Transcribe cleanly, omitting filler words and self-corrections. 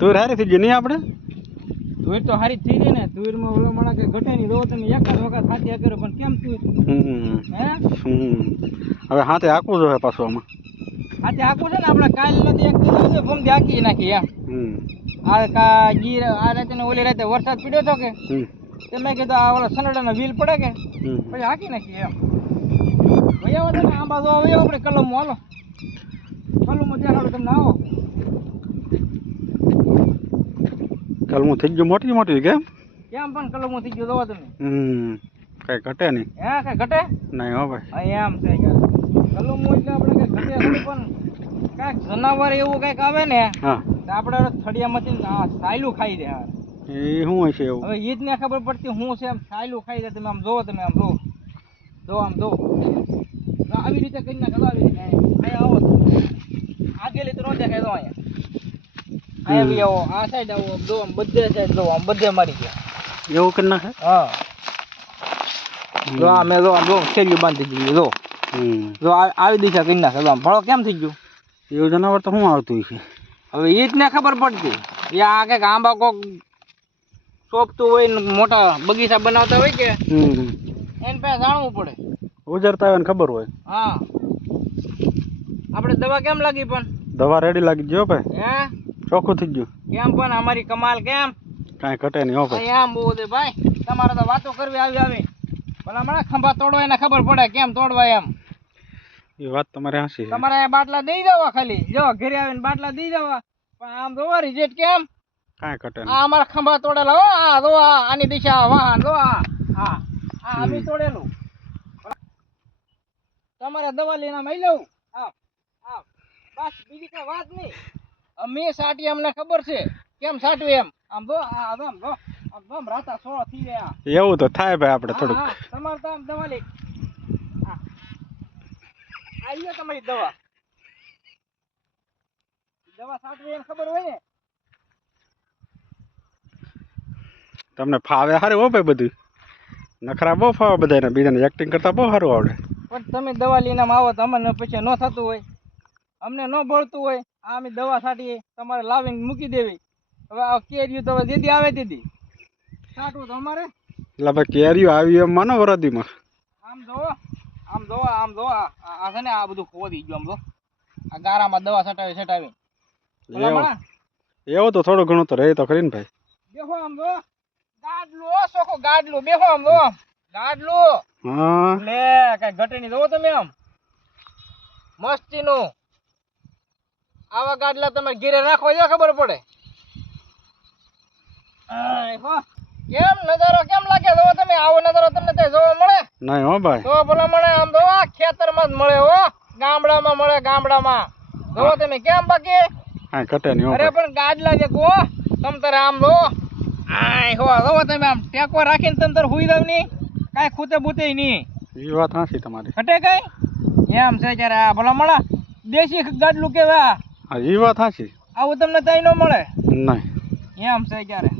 તુર હારી થઈ ગઈ નહીં આપણે? તુર તો હારી થઈ ગઈ ને. તુરમાં ઓલો મળે કે ઘટે નહીં. જો તમે એક જ વખત હાથે કર્યો પણ કેમ તુર? હે હવે હાથે આખવું જોઈએ પાછું આમાં. હાથે આખું છે ને આપણે કાલ નથી એક દિવસ ભૂમથી આખી નાખી એમ. આ ગીર આ રાતે ને ઓલી રાતે વરસાદ પડ્યો હતો કે તે મેં કીધું આ ઓલા સનડાના વ્હીલ પડે કે પછી હાકી નાખી એમ. ભાઈ આવો તમે આંબા જો હવે આપણે કલમમાં હાલો. કલમમાં દેખાડો તમને આવો. કલમું થઈ ગયું મોટી મોટી કેમ? કેમ પણ કલમું થઈ ગયું જોવો તમે. કઈ ઘટે નહીં. હે કઈ ઘટે નહીં હો ભાઈ. એમ છે કે કલમું એટલે આપણે કઈ ઘટે થોડું પણ કાંઈક જનાવર એવું કંઈક આવે ને હા આપણે થળિયામાંથી સાયલું ખાઈ દે. એ શું હશે એવું? હવે ઈ જ ને ખબર પડતી હું છે એમ સાયલું ખાઈ દે. તમે આમ જોવો તમે આમ જો જો આમ જો આવી રીતે કરી નાખે. આવી રીતે અહીંયા આવો આગેલી તો ન દેખાય. જો અહીંયા બી આવો આ સાઈડ આવો જો આમ બધે સાઈડ જો આમ બધે મારી ગયા એવું કરી નાખે. હા જો આ મેં જો આમ જો શેરીઓ બાંધી દીધી. જો જો આવી દિશા કરી નાખે. જો આમ ફળો કેમ થઈ ગયું? એવું જનાવર તો શું આવતું છે? હવે એ જ ને ખબર પડતી. આ કંઈક આંબા કોક સોંપતું હોય ને મોટા બગીચા બનાવતા હોય કે એને પાસે જાણવું પડે. ઉજરતા હોય ને ખબર હોય. હા આપણે દવા કેમ લાગી પણ? દવા રેડી લાગી ગયો ભાઈ. હે ચોખ્ખું થઈ ગયું. કેમ પણ અમારી કમાલ કેમ? કાંઈ ઘટે નહીં હો ભાઈ. એમ બહુ દે ભાઈ. તમારે તો વાતો કરવી આવી ભલા મને ખંભા તોડવા એને ખબર પડે કેમ તોડવા એમ. એ વાત તમારે હાચી. તમારે બાટલા દઈ દેવા ખાલી. જો ઘરે આવીને બાટલા દઈ દેવા પણ આમ જોવા રિજેક્ટ કેમ? કાંઈ ઘટે નહીં. આ અમારા ખંભા તોડેલા હો. આ જો આની દિશા વાહન જો આ આવી તોડેલું. તમારે દવા લઈને આમ આવી લઉં. બસ બીજી કઈ વાત નહીં. અમે સાટી અમને ખબર છે કેમ સાટવું એમ. આમ જો આમ જો આમ રાતા 16 થઈ ગયા. એવું તો થાય ભાઈ આપણે થોડુંક. તમારે તો આમ દવા લઈ આવી તમારી દવા સાટવી એમ ખબર હોય ને. તમને ફાવે સારું હો ભાઈ બધું. નખરા બહુ ફાવે બધાને. બીજાને એક્ટિંગ કરતા બહુ સારું આવડે. પણ તમે દવા લઈને આવો તો અમને પછી ન થતું હોય. અમને ન ભળતું હોય. આ અમે દવા છાંટીએ તમારે લાવીને મૂકી દેવી. હવે આ કેરીઓ તો દીદી આવે દીદી છાંટવું તો અમારે. એટલે ભાઈ કેરીઓ આવી એમ માનો વરદીમાં. આમ જોવો આમ જો આ છે ને આ બધું ખોદી ગયું. આમ જો આ ગારામાં દવા છટાવી એવું તો થોડું ઘણું તો રહે તો ખરી ને ભાઈ. બેહો આમ જો ગાડલું સોખો ગાડલું બેહો આમ જો ગાડલું. હા લે કઈ ઘટે નહીં જોવો તમે આમ મસ્તીનું. આવા ગાડલા તમે ઘીરે રાખો જો ખબર પડે. કેમ નજારો કેમ લાગે જો તમે? આવો નજારો તમને ત્યાં જોવા મળે નહીં હો ભાઈ. તો ભલા મળે આમ જો ખેતરમાં જ મળે હો. ગામડામાં મળે ગામડામાં. જોવો તમે કેમ બાકી કાંઈ ઘટે નહીં. અરે પણ ગાડલા જે કો તમ તારે આમ જો જોવો તમે આમ ટેકો રાખીને તમ તારે હુઈ દવ નહીં. કાંઈ ખૂતે બૂતે નહીં. એ વાત હાચી તમારી. ઘટે કઈ એમ છે ત્યારે આ ભલા મળે દેશી ગાડલું કેવા. હા એ વાત હાચી. આવું તમને ત્યાં ન મળે. નહીં એમ છે ત્યારે